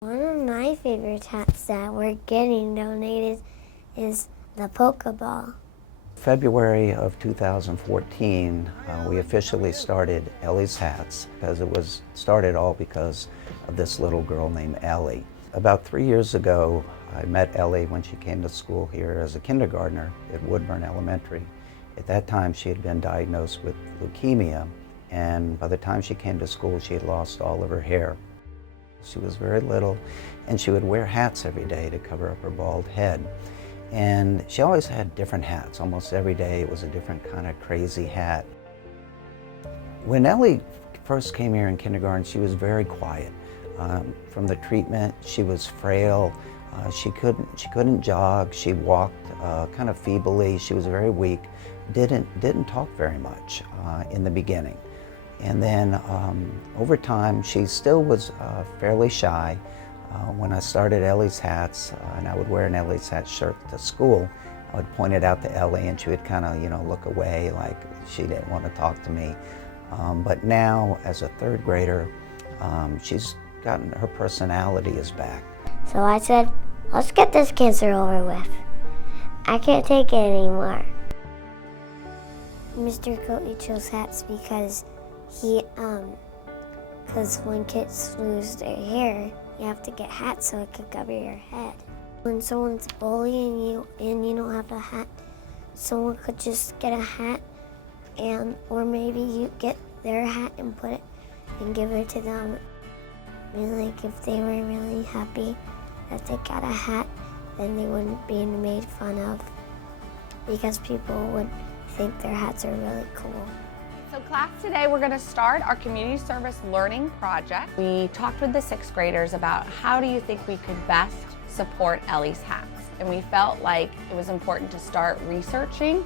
One of my favorite hats that we're getting donated is the Pokeball. February of 2014, we officially started Ellie's Hats because it was started all because of this little girl named Ellie. About 3 years ago, I met Ellie when she came to school here as a kindergartner at Woodburn Elementary. At that time, she had been diagnosed with leukemia, and by the time she came to school, she had lost all of her hair. She was very little, and she would wear hats every day to cover up her bald head. And she always had different hats. Almost every day it was a different kind of crazy hat. When Ellie first came here in kindergarten, she was very quiet. From the treatment, she was frail. She couldn't jog. She walked kind of feebly. She was very weak. Didn't talk very much in the beginning. And then over time, she still was fairly shy. When I started Ellie's Hats, and I would wear an Ellie's Hat shirt to school, I would point it out to Ellie, and she would kind of, look away like she didn't want to talk to me. But now, as a third grader, she's gotten, her personality is back. So I said, let's get this cancer over with. I can't take it anymore. Mr. Coakley chose hats because when kids lose their hair, you have to get hats so it can cover your head. When someone's bullying you and you don't have a hat, someone could just get a hat, or maybe you get their hat and put it and give it to them. Like if they were really happy that they got a hat, then they wouldn't be made fun of because people would think their hats are really cool. So class, today we're going to start our community service learning project. We talked with the sixth graders about how do you think we could best support Ellie's Hats, and we felt like it was important to start researching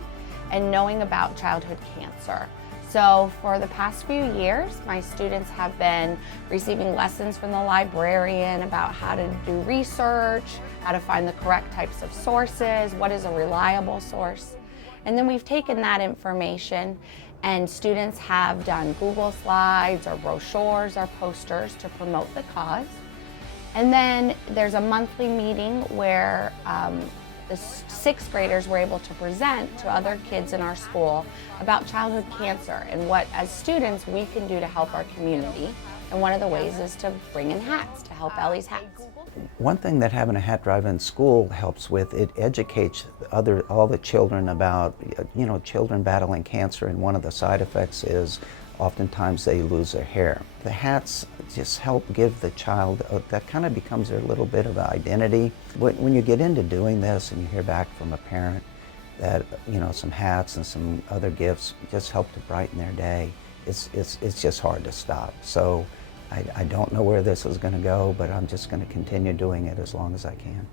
and knowing about childhood cancer. So for the past few years, my students have been receiving lessons from the librarian about how to do research, how to find the correct types of sources, what is a reliable source. And then we've taken that information, and students have done Google slides or brochures or posters to promote the cause. And then there's a monthly meeting where the sixth graders were able to present to other kids in our school about childhood cancer and what, as students, we can do to help our community. And one of the ways is to bring in hats to help Ellie's Hats. One thing that having a hat drive in school helps with, it educates all the children about, children battling cancer, and one of the side effects is oftentimes they lose their hair. The hats just help give the child, that kind of becomes their little bit of an identity. When you get into doing this and you hear back from a parent that, some hats and some other gifts just help to brighten their day, it's just hard to stop. So I don't know where this is going to go, but I'm just going to continue doing it as long as I can.